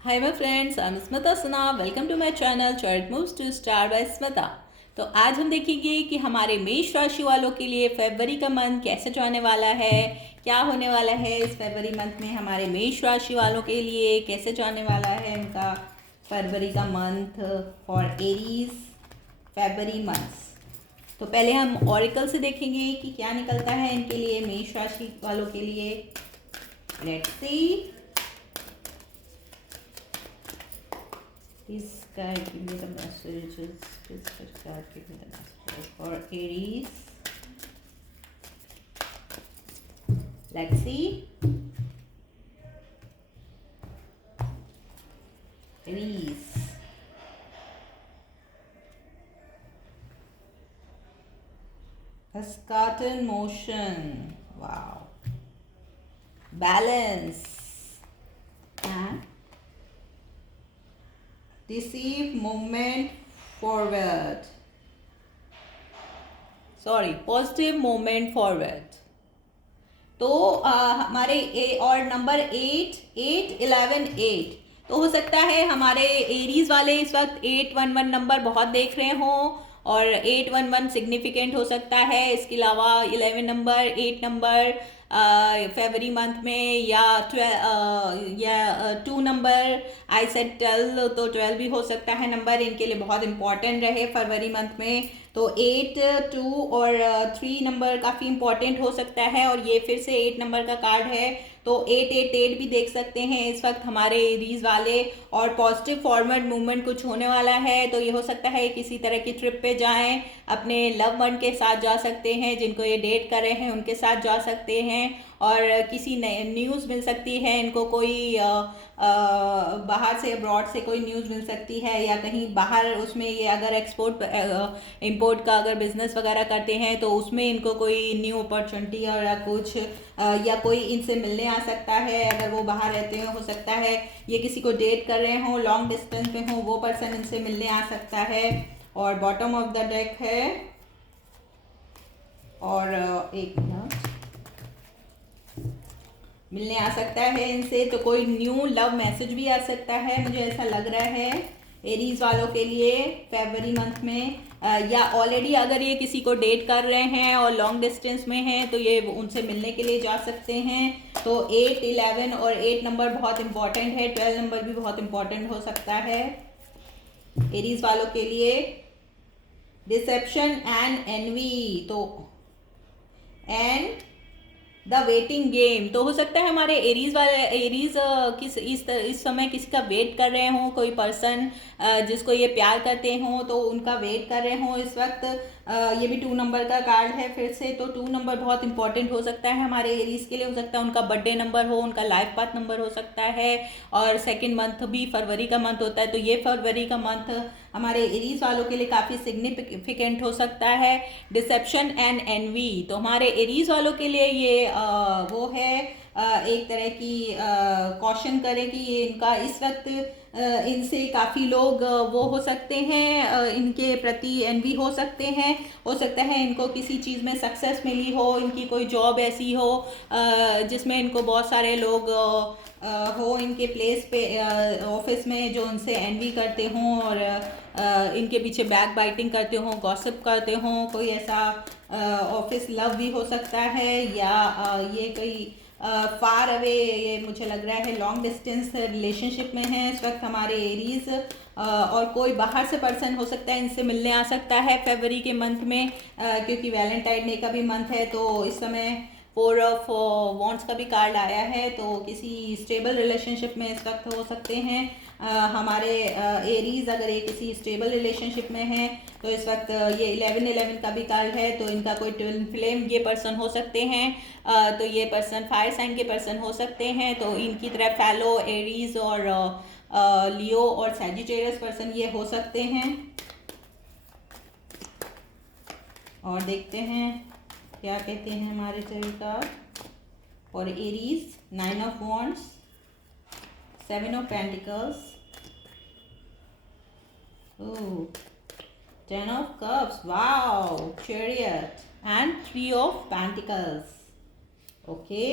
Hi my friends, I am Smita Sinha. Welcome to my channel chart moves to star by Smita. तो आज हम देखेंगे कि हमारे मेष राशि वालों के लिए फरवरी का मंथ कैसे जाने वाला है, क्या होने वाला है इस फरवरी मंथ में हमारे मेष राशि वालों के लिए, कैसे जाने वाला है उनका फरवरी का month for Aries February months. तो पहले हम ऑरिकल से देखेंगे कि क्या निकलता है इनके लिए, मेष राशि वालों के लिए। Let's see. Please guide, give me the messages. Please guide, give me the messages for Aries. Let's see. Aries. A Scatter motion. Wow. Balance. And deceive movement forward. Sorry, positive movement forward. तो हमारे और number 8 तो हो सकता है हमारे Aries वाले इस वक्त 811 नंबर बहुत देख रहे हों, और 811 सिग्निफिकेंट हो सकता है। इसके अलावा 11 नंबर, 8 नंबर फरवरी मंथ में, या 12 या 2 नंबर। आई सेड 12, तो 12 भी हो सकता है नंबर इनके लिए बहुत इंपॉर्टेंट रहे फरवरी मंथ में। तो 8, 2 और 3 नंबर काफ़ी इंपॉर्टेंट हो सकता है, और ये फिर से 8 नंबर का कार्ड है, तो 888 भी देख सकते हैं इस वक्त हमारे एरीज वाले। और पॉजिटिव फॉरवर्ड मूवमेंट कुछ होने वाला है, तो ये हो सकता है किसी तरह की ट्रिप पे जाएं, अपने लव वन के साथ जा सकते हैं, जिनको ये डेट कर रहे हैं उनके साथ जा सकते हैं, और किसी नए न्यूज़ मिल सकती है इनको, कोई बाहर से, अब्रॉड से कोई न्यूज़ मिल सकती है, या कहीं बाहर उसमें ये अगर एक्सपोर्ट इंपोर्ट का अगर बिजनेस वगैरह करते हैं तो उसमें इनको कोई न्यू अपॉर्चुनिटी और कुछ या कोई इनसे मिलने आ सकता है। अगर वो बाहर रहते हैं, हो सकता है ये किसी को डेट कर रहे हों, लॉन्ग डिस्टेंस में हो, वो पर्सन इनसे मिलने आ सकता है। और बॉटम ऑफ द डेक है, और एक मिनट, मिलने आ सकता है इनसे, तो कोई न्यू लव मैसेज भी आ सकता है, मुझे ऐसा लग रहा है एरीज वालों के लिए फरवरी मंथ में। या ऑलरेडी अगर ये किसी को डेट कर रहे हैं और लॉन्ग डिस्टेंस में हैं, तो ये उनसे मिलने के लिए जा सकते हैं। तो 8, 11 और 8 नंबर बहुत इंपॉर्टेंट है, 12 नंबर भी बहुत इंपॉर्टेंट हो सकता है एरीज वालों के लिए। डिसेप्शन एंड एनवी, तो एंड द वेटिंग गेम, तो हो सकता है हमारे एरीज वाले एरीज इस समय किसी का वेट कर रहे हों, कोई पर्सन जिसको ये प्यार करते हों तो उनका वेट कर रहे हों इस वक्त। ये भी 2 नंबर का कार्ड है फिर से, तो 2 नंबर बहुत इंपॉर्टेंट हो सकता है हमारे एरीज के लिए। हो सकता है उनका बर्थडे नंबर हो, उनका लाइफ पाथ नंबर हो सकता है, और सेकेंड मंथ भी फरवरी का मंथ होता है, तो ये फरवरी का मंथ हमारे एरीज वालों के लिए काफ़ी सिग्निफिकेंट हो सकता है। डिसेप्शन एंड एनवी, तो हमारे एरीज वालों के लिए ये वो है, एक तरह की कॉशन करें कि ये इनका इस वक्त इनसे काफ़ी लोग वो हो सकते हैं, इनके प्रति एनवी हो सकते हैं। हो सकता है इनको किसी चीज़ में सक्सेस मिली हो, इनकी कोई जॉब ऐसी हो जिसमें इनको बहुत सारे लोग हो इनके प्लेस पे, ऑफिस में, जो उनसे एनवी करते हों और इनके पीछे बैक बाइटिंग करते हों, गॉसिप करते हों। कोई ऐसा ऑफिस लव भी हो सकता है, या ये कोई फार अवे, ये मुझे लग रहा है लॉन्ग डिस्टेंस रिलेशनशिप में है इस वक्त हमारे एरीज। और कोई बाहर से पर्सन हो सकता है इनसे मिलने आ सकता है फरवरी के मंथ में, क्योंकि वैलेंटाइन डे का भी मंथ है, तो इस समय 4 ऑफ वॉन्ट्स का भी कार्ड आया है, तो किसी स्टेबल रिलेशनशिप में इस वक्त हो सकते हैं हमारे एरीज। अगर ये किसी स्टेबल रिलेशनशिप में है तो इस वक्त ये 11-11 का भी कार्ड है, तो इनका कोई ट्विन फ्लेम ये पर्सन हो सकते हैं। तो ये पर्सन फायर साइन के पर्सन हो सकते हैं, तो इनकी तरह फैलो, एरीज और लियो और सैजिटेरियस पर्सन ये हो सकते हैं। और देखते हैं क्या कहते हैं हमारे टैरो कार्ड और Aries. 9 of wands, 7 of pentacles, 10 of cups, wow, chariot, and 3 of pentacles. Okay.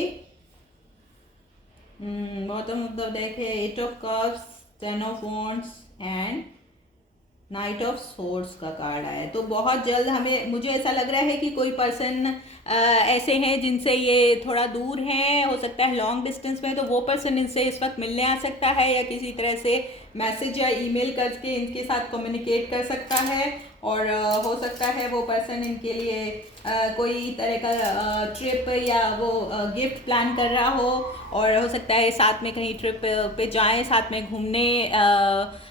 Bottom of the deck है 8 of cups, 10 of wands and night of swords का कार्ड आया है। तो बहुत जल्द मुझे ऐसा लग रहा है कि कोई पर्सन ऐसे हैं जिनसे ये थोड़ा दूर हैं, हो सकता है लॉन्ग डिस्टेंस में, तो वो पर्सन इनसे इस वक्त मिलने आ सकता है या किसी तरह से मैसेज या ईमेल करके इनके साथ कम्युनिकेट कर सकता है। और हो सकता है वो पर्सन इनके लिए कोई तरह का ट्रिप या वो गिफ्ट प्लान कर रहा हो, और हो सकता है साथ में कहीं ट्रिप पे जाएं, साथ में घूमने।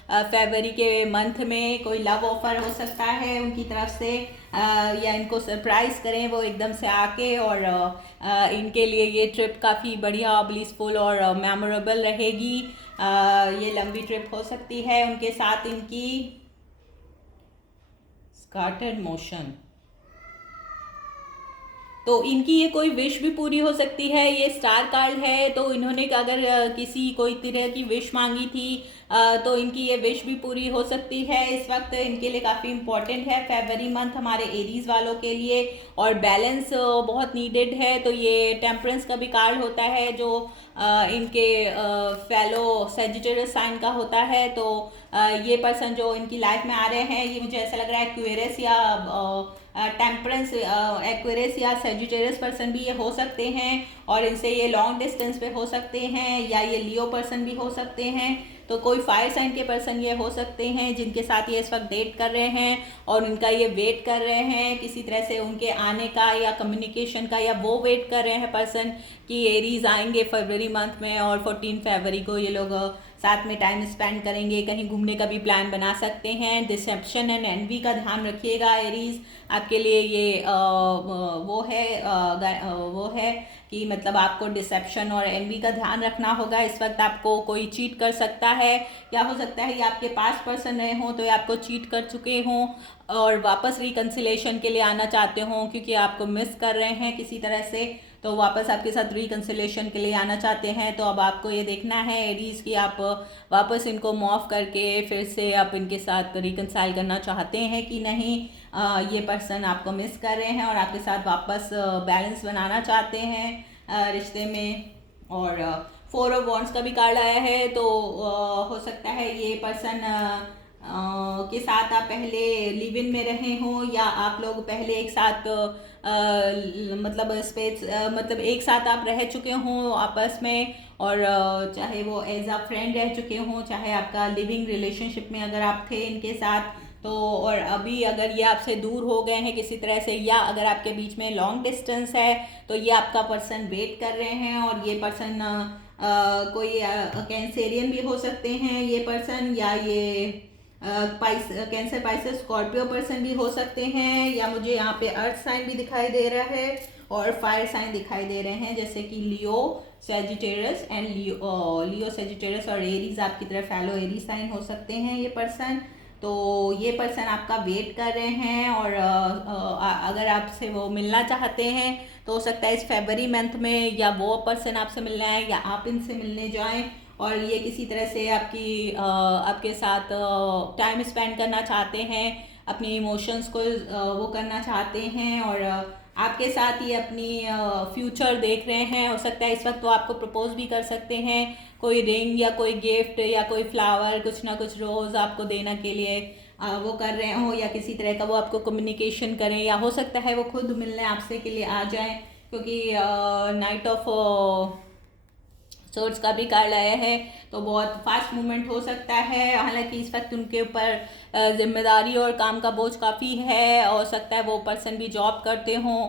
फरवरी के मंथ में कोई लव ऑफर हो सकता है उनकी तरफ से, या इनको सरप्राइज़ करें वो एकदम से आके, और इनके लिए ये ट्रिप काफ़ी बढ़िया, ब्लिसफुल और मेमोरेबल रहेगी। ये लंबी ट्रिप हो सकती है उनके साथ इनकी। स्कार्टेड मोशन, तो इनकी ये कोई विश भी पूरी हो सकती है। ये स्टार कार्ड है, तो इन्होंने अगर किसी कोई तरह की विश मांगी थी तो इनकी ये विश भी पूरी हो सकती है। इस वक्त इनके लिए काफ़ी इम्पॉर्टेंट है फरवरी मंथ हमारे एरीज वालों के लिए, और बैलेंस बहुत नीडेड है। तो ये टेम्परेंस का भी कार्ड होता है जो इनके फेलो सेजिटेरियस साइन का होता है। तो ये पर्सन जो इनकी लाइफ में आ रहे हैं, ये मुझे ऐसा लग रहा है एक्वेरियस या टेम्परेंस, एक्वेरियस या सेजिटेरियस पर्सन भी ये हो सकते हैं, और इनसे ये लॉन्ग डिस्टेंस पे हो सकते हैं, या ये लियो पर्सन भी हो सकते हैं। तो कोई फायर साइन के पर्सन ये हो सकते हैं जिनके साथ ये इस वक्त डेट कर रहे हैं, और उनका ये वेट कर रहे हैं किसी तरह से उनके आने का या कम्युनिकेशन का, या वो वेट कर रहे हैं पर्सन कि एरीज आएंगे फरवरी मंथ में, और 14 फरवरी को ये लोग साथ में टाइम स्पेंड करेंगे, कहीं घूमने का भी प्लान बना सकते हैं। डिसेप्शन एंड एनवी का ध्यान रखिएगा एरीज, आपके लिए ये वो है कि मतलब आपको डिसेप्शन और एनवी का ध्यान रखना होगा। इस वक्त आपको कोई चीट कर सकता है, या हो सकता है ये आपके पास पर्सन रहे हों तो ये आपको चीट कर चुके हों और वापस रिकन्सिलेशन के लिए आना चाहते हों, क्योंकि आपको मिस कर रहे हैं किसी तरह से, तो वापस आपके साथ रिकन्सिलेशन के लिए आना चाहते हैं। तो अब आपको ये देखना है एरीज कि आप वापस इनको मॉफ करके फिर से आप इनके साथ रिकन्साइल करना चाहते हैं कि नहीं। ये पर्सन आपको मिस कर रहे हैं और आपके साथ वापस बैलेंस बनाना चाहते हैं रिश्ते में। और 4 ऑफ वॉन्ड्स का भी कार्ड आया है, तो हो सकता है ये पर्सन के साथ आप पहले लिव इन में रहे हों, या आप लोग पहले एक साथ मतलब एक साथ आप रह चुके हों आपस में, और चाहे वो एज अ फ्रेंड रह चुके हों, चाहे आपका लिविंग रिलेशनशिप में अगर आप थे इनके साथ तो, और अभी अगर ये आपसे दूर हो गए हैं किसी तरह से, या अगर आपके बीच में लॉन्ग डिस्टेंस है तो ये आपका पर्सन वेट कर रहे हैं। और ये पर्सन कोई कैंसेरियन भी हो सकते हैं ये पर्सन, या ये कैंसर पाइसेस स्कॉर्पियो पर्सन भी हो सकते हैं, या मुझे यहाँ पे अर्थ साइन भी दिखाई दे रहा है और फायर साइन दिखाई दे रहे हैं, जैसे कि लियो सेजिटेरियस एंड लियो सेजिटेरियस और एरीज आपकी तरफ फेलो एरीज साइन हो सकते हैं ये पर्सन। तो ये पर्सन आपका वेट कर रहे हैं, और अगर आपसे वो मिलना चाहते हैं तो हो सकता है इस फरवरी मंथ में या वो पर्सन आपसे मिलने आए या आप इनसे मिलने जाएं, और ये किसी तरह से आपके साथ टाइम स्पेंड करना चाहते हैं, अपनी इमोशंस को वो करना चाहते हैं, और आपके साथ ही अपनी फ्यूचर देख रहे हैं। हो सकता है इस वक्त वो आपको प्रपोज भी कर सकते हैं, कोई रिंग या कोई गिफ्ट या कोई फ्लावर, कुछ ना कुछ रोज़ आपको देने के लिए वो कर रहे हो, या किसी तरह का वो आपको कम्युनिकेशन करें, या हो सकता है वो खुद मिलने आपसे के लिए आ जाएं, क्योंकि नाइट ऑफ सोर्स का भी कार्ड आया है। तो बहुत फास्ट मूवमेंट हो सकता है, हालांकि इस वक्त उनके ऊपर जिम्मेदारी और काम का बोझ काफ़ी है। हो सकता है वो पर्सन भी जॉब करते हों,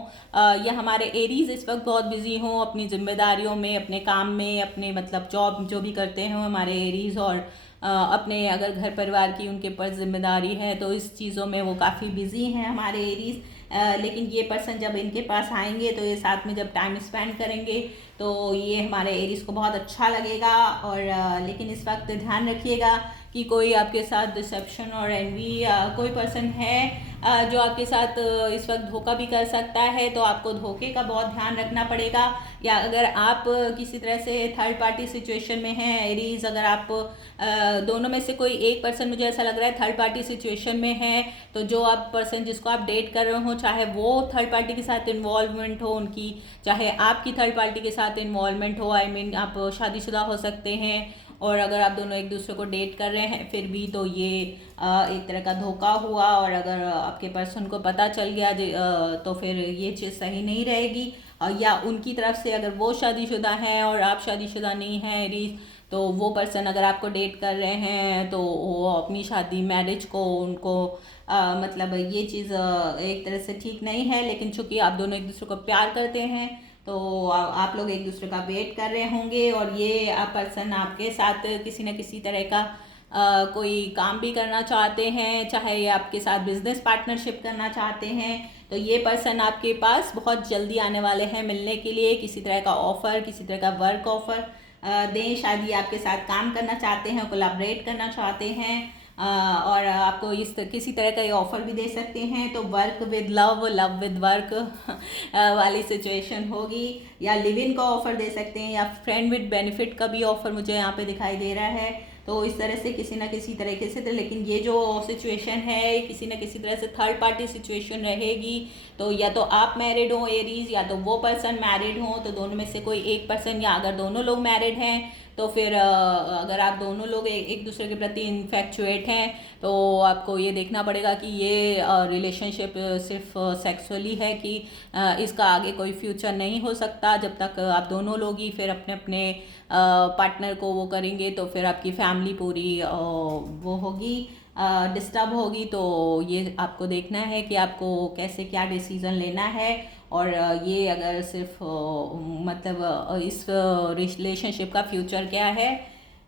या हमारे एरीज इस वक्त बहुत बिजी हों अपनी जिम्मेदारियों में, अपने काम में, अपने मतलब जॉब जो भी करते हों हमारे एरीज, और अपने अगर घर परिवार की उनके ऊपर जिम्मेदारी है तो इस चीज़ों में वो काफ़ी बिजी हैं हमारे एरीज। लेकिन ये पर्सन जब इनके पास आएंगे तो ये साथ में जब टाइम स्पेंड करेंगे तो ये हमारे एरीज को बहुत अच्छा लगेगा। और लेकिन इस वक्त ध्यान रखिएगा कि कोई आपके साथ डिसेप्शन और एनवी कोई पर्सन है जो आपके साथ इस वक्त धोखा भी कर सकता है, तो आपको धोखे का बहुत ध्यान रखना पड़ेगा। या अगर आप किसी तरह से थर्ड पार्टी सिचुएशन में हैं एरीज, अगर आप दोनों में से कोई एक पर्सन, मुझे ऐसा लग रहा है थर्ड पार्टी सिचुएशन में है, तो जो आप पर्सन जिसको आप डेट कर रहे हो, चाहे वो थर्ड पार्टी के साथ इन्वॉल्वमेंट हो उनकी, चाहे आपकी थर्ड पार्टी के साथ साथ इन्वॉल्वमेंट हो, आई मीन आप शादीशुदा हो सकते हैं, और अगर आप दोनों एक दूसरे को डेट कर रहे हैं फिर भी तो ये एक तरह का धोखा हुआ, और अगर आपके पर्सन को पता चल गया तो फिर ये चीज़ सही नहीं रहेगी। या उनकी तरफ से अगर वो शादीशुदा हैं और आप शादीशुदा नहीं हैं एरीज, तो वो पर्सन अगर आपको डेट कर रहे हैं तो वो अपनी शादी मैरिज को उनको मतलब ये चीज़ एक तरह से ठीक नहीं है। लेकिन चूंकि आप दोनों एक दूसरे को प्यार करते हैं तो आप लोग एक दूसरे का वेट कर रहे होंगे, और ये पर्सन आपके साथ किसी न किसी तरह का कोई काम भी करना चाहते हैं, चाहे ये आपके साथ बिजनेस पार्टनरशिप करना चाहते हैं, तो ये पर्सन आपके पास बहुत जल्दी आने वाले हैं मिलने के लिए। किसी तरह का ऑफ़र, किसी तरह का वर्क ऑफ़र दें, शायद ये आपके साथ काम करना चाहते हैं, कोलैबोरेट करना चाहते हैं, और आपको किसी तरह का ये ऑफ़र भी दे सकते हैं। तो work with love, love with work वाली सिचुएशन होगी, या लिव इन का ऑफ़र दे सकते हैं, या फ्रेंड विद बेनिफिट का भी ऑफ़र मुझे यहाँ पे दिखाई दे रहा है। तो इस तरह से किसी न किसी तरीके से, लेकिन ये जो सिचुएशन है किसी न किसी तरह से थर्ड पार्टी सिचुएशन रहेगी। तो या तो आप मैरिड हो एरीज, या तो वो पर्सन मैरिड हो, तो दोनों में से कोई एक पर्सन, या अगर दोनों लोग मैरिड हैं तो फिर अगर आप दोनों लोग एक दूसरे के प्रति इन्फेक्चुएट हैं तो आपको ये देखना पड़ेगा कि ये रिलेशनशिप सिर्फ सेक्सुअली है कि इसका आगे कोई फ्यूचर नहीं हो सकता। जब तक आप दोनों लोग ही फिर अपने अपने पार्टनर को वो करेंगे तो फिर आपकी फैमिली पूरी वो होगी, डिस्टर्ब होगी। तो ये आपको देखना है कि आपको कैसे क्या डिसीज़न लेना है, और ये अगर सिर्फ मतलब इस रिलेशनशिप का फ्यूचर क्या है,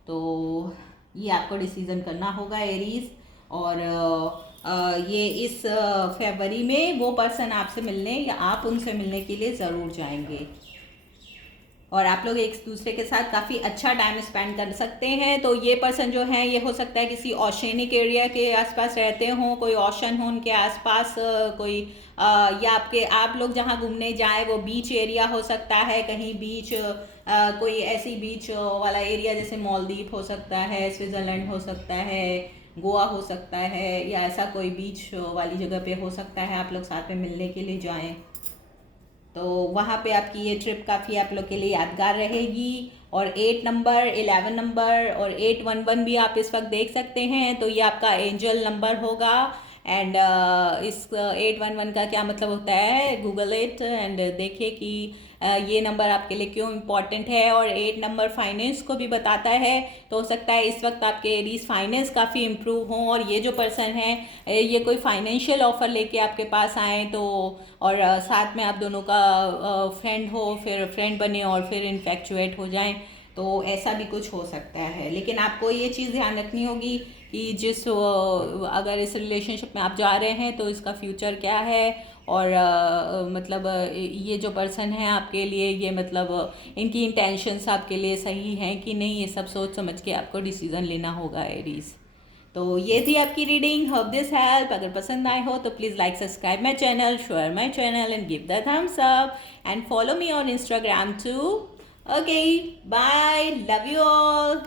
तो ये आपको डिसीज़न करना होगा एरीज। और ये इस फरवरी में वो पर्सन आपसे मिलने या आप उनसे मिलने के लिए ज़रूर जाएंगे, और आप लोग एक दूसरे के साथ काफ़ी अच्छा टाइम स्पेंड कर सकते हैं। तो ये पर्सन जो है ये हो सकता है किसी ओशनिक एरिया के आसपास रहते हों, कोई ओशन हो उनके आसपास, कोई या आप लोग जहाँ घूमने जाएं वो बीच एरिया हो सकता है, कहीं बीच कोई ऐसी बीच वाला एरिया जैसे मालदीव हो सकता है, स्विट्ज़रलैंड हो सकता है, गोवा हो सकता है, या ऐसा कोई बीच वाली जगह पे हो सकता है आप लोग साथ में मिलने के लिए जाएं। तो वहाँ पे आपकी ये ट्रिप काफ़ी आप लोग के लिए यादगार रहेगी। और 8 नंबर, 11 नंबर और 811 भी आप इस वक्त देख सकते हैं, तो ये आपका एंजल नंबर होगा। एंड इस 811 का क्या मतलब होता है, गूगल इट एंड देखिए कि ये नंबर आपके लिए क्यों इम्पॉर्टेंट है। और 8 नंबर फाइनेंस को भी बताता है, तो हो सकता है इस वक्त आपके एरीज फाइनेंस काफ़ी इम्प्रूव हों, और ये जो पर्सन है ये कोई फाइनेंशियल ऑफर लेके आपके पास आए, तो और साथ में आप दोनों का फ्रेंड हो, फिर फ्रेंड बने और फिर इन्फेक्चुएट हो जाएं, तो ऐसा भी कुछ हो सकता है। लेकिन आपको ये चीज़ ध्यान रखनी होगी कि अगर इस रिलेशनशिप में आप जा रहे हैं तो इसका फ्यूचर क्या है, और मतलब ये जो पर्सन है आपके लिए ये मतलब इनकी इंटेंशंस आपके लिए सही हैं कि नहीं, ये सब सोच समझ के आपको डिसीज़न लेना होगा एरीज। तो ये थी आपकी रीडिंग, होप दिस हेल्प। अगर पसंद आए हो तो please like, subscribe my channel, share my channel and give the thumbs up and follow me on Instagram too. Okay, bye, love you all.